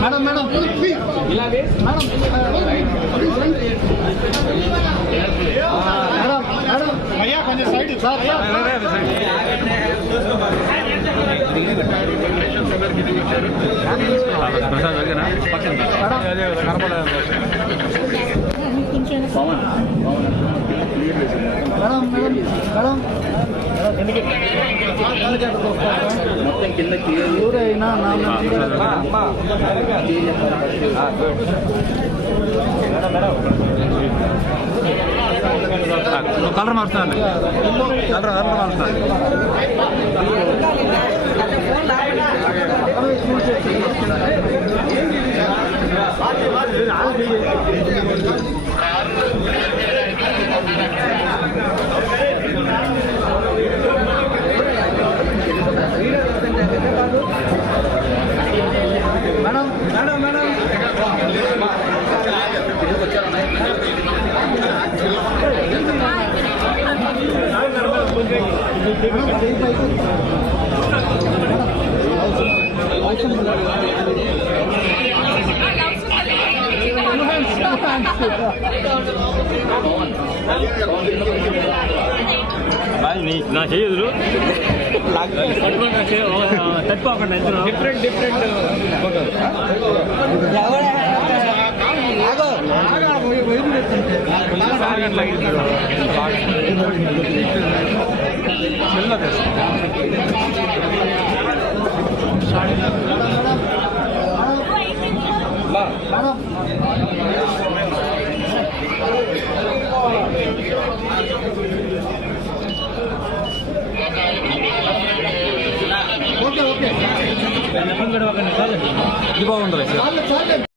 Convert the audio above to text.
madam madam ఇలాగే madam madam madam భయ్యా కొంచెం సైడ్ సార్ ప్రసాద్ దగ్గర పవన్ మేడం మేడం మేడం మొత్తం కిందకి ఊరైనా కలర్ మారుస్తాను కలర్ మారుస్తాను మేడం మేడం మేడం నా చేయదు తట్టుకోకుండా డిఫరెంట్ ఓకే ఓకే ఇది బాగుంటుంది